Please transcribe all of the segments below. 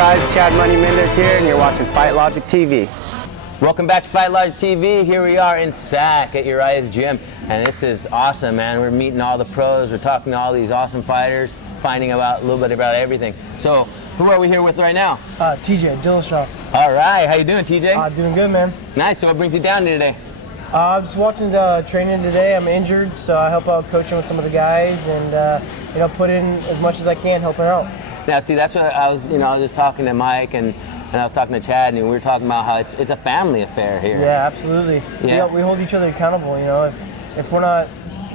guys? Chad Money Mendez here, and you're watching Fight Logic TV. Welcome back to Fight Logic TV. Here we are in Sac at Uriah's gym, and this is awesome, man. We're meeting all the pros. We're talking to all these awesome fighters, finding out a little bit about everything. So, who are we here with right now? TJ Dillashaw. All right, how you doing, TJ? Doing good, man. Nice. So, what brings you down here today? I'm just watching training today. I'm injured, so I help out coaching with some of the guys, and put in as much as I can, helping out. Now, see, that's what I was. I was just talking to Mike and I was talking to Chad, and we were talking about how it's a family affair here. Yeah, absolutely. Yeah. We hold each other accountable. If we don't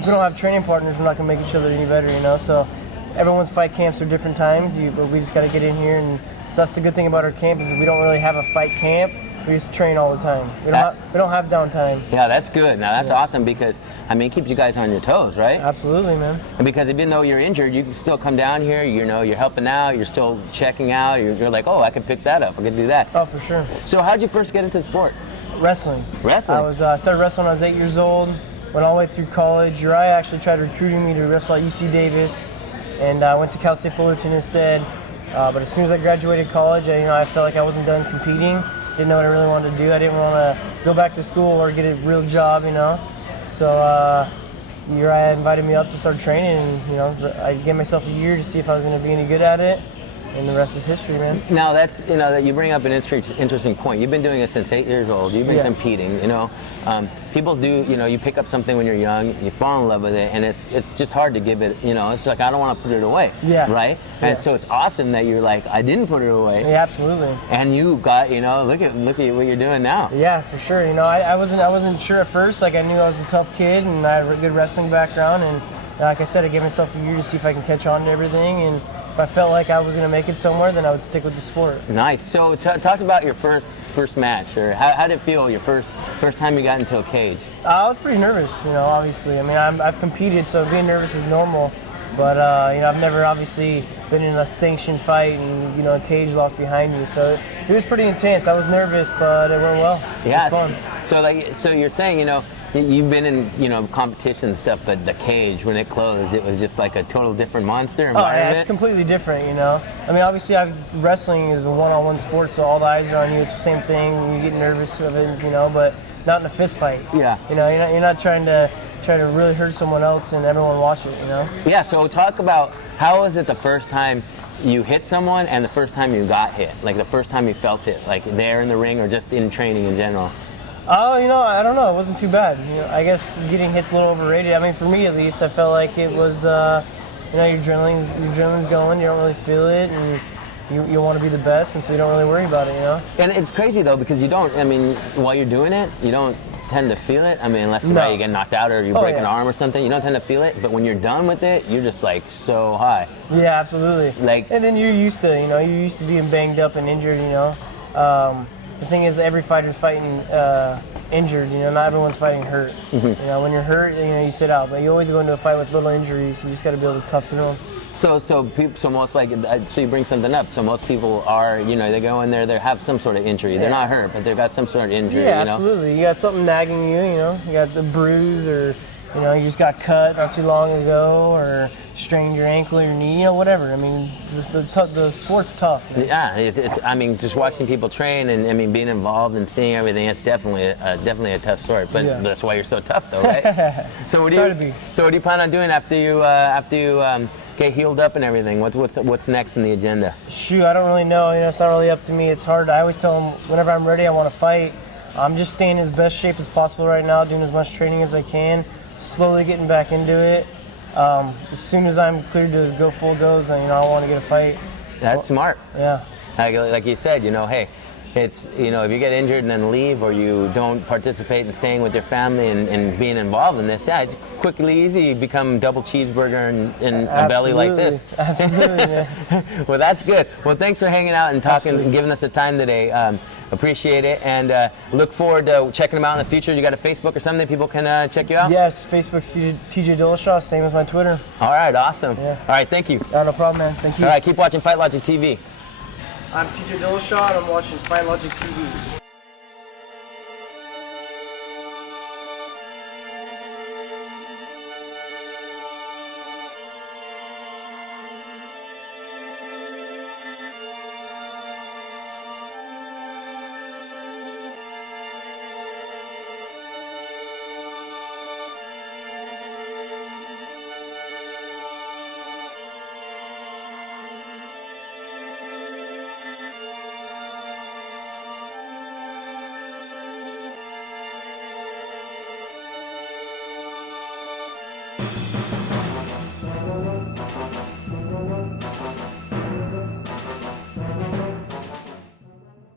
have training partners, we're not gonna make each other any better. So everyone's fight camps are different times, but we just got to get in here, and so that's the good thing about our camp is that we don't really have a fight camp. We just train all the time. We don't have downtime. Yeah, that's good. Now that's awesome because it keeps you guys on your toes, right? Absolutely, man. And because even though you're injured, you can still come down here. You're helping out. You're still checking out. You're like, oh, I can pick that up. I can do that. Oh, for sure. So how did you first get into the sport? Wrestling. Wrestling. I started wrestling when I was 8 years old. Went all the way through college. Uriah actually tried recruiting me to wrestle at UC Davis, and I went to Cal State Fullerton instead. But as soon as I graduated college, I felt like I wasn't done competing. Didn't know what I really wanted to do. I didn't want to go back to school or get a real job, So Uriah invited me up to start training, and I gave myself a year to see if I was going to be any good at it, and the rest is history, man. Now that's that you bring up an interesting point. You've been doing it since 8 years old. You've been competing. People do. You pick up something when you're young, you fall in love with it, and it's just hard to give it. It's like I don't want to put it away. Yeah. Right. And so it's awesome that you're like I didn't put it away. Yeah, absolutely. And you got look at what you're doing now. Yeah, for sure. I wasn't sure at first. Like I knew I was a tough kid, and I had a good wrestling background, and like I said, I gave myself a year to see if I can catch on to everything, and if I felt like I was going to make it somewhere, then I would stick with the sport. Nice. So talk about your first match, or how did it feel your first time you got into a cage? I was pretty nervous, obviously. I've competed, so being nervous is normal. But, I've never obviously been in a sanctioned fight and, a cage locked behind you. So it was pretty intense. I was nervous, but it went well. Yeah. It was fun. So you're saying, you've been in, competition and stuff, but the cage, when it closed, it was just like a total different monster environment. Oh, yeah, it's completely different, Obviously, wrestling is a one-on-one sport, so all the eyes are on you. It's the same thing. You get nervous of it, but not in a fist fight. Yeah. You're not trying to really hurt someone else and everyone watch it, Yeah, so talk about how was it the first time you hit someone and the first time you got hit? Like the first time you felt it, like there in the ring or just in training in general? Oh, I don't know. It wasn't too bad. I guess getting hit's a little overrated. For me at least, I felt like it was, your adrenaline's going. You don't really feel it, and you want to be the best, and so you don't really worry about it, And it's crazy though because you don't. While you're doing it, you don't tend to feel it. Unless you get knocked out or you break an arm or something, you don't tend to feel it. But when you're done with it, you're just like so high. Yeah, absolutely. And then you're used to being banged up and injured. The thing is, every fighter's fighting injured. Not everyone's fighting hurt. Mm-hmm. When you're hurt, you sit out. But you always go into a fight with little injuries. You just got to be able to tough through them. So most you bring something up. So most people are, they go in there, they have some sort of injury. They're not hurt, but they've got some sort of injury. Yeah, absolutely. You got something nagging you. You got the bruise, or you just got cut not too long ago, or strained your ankle or your knee, whatever. The sport's tough. Yeah, it's just watching people train and being involved and seeing everything. It's definitely a tough story. But that's why you're so tough, though, right? So what do you plan on doing after you get healed up and everything? What's next in the agenda? Shoot, I don't really know. It's not really up to me. It's hard. I always tell them whenever I'm ready, I want to fight. I'm just staying in as best shape as possible right now, doing as much training as I can, slowly getting back into it. As soon as I'm cleared to go full dose, I want to get a fight. That's smart. Yeah. Like you said, hey, it's, if you get injured and then leave, or you don't participate in staying with your family and being involved in this, it's quickly easy you become double cheeseburger and a belly like this. Absolutely, yeah. Well, that's good. Well, thanks for hanging out and talking and giving us the time today. Appreciate it, and look forward to checking them out in the future. You got a Facebook or something people can check you out? Yes, Facebook's TJ Dillashaw, same as my Twitter. All right, awesome. Yeah. All right, thank you. No problem, man. Thank you. All right, keep watching Fight Logic TV. I'm TJ Dillashaw, and I'm watching Fight Logic TV.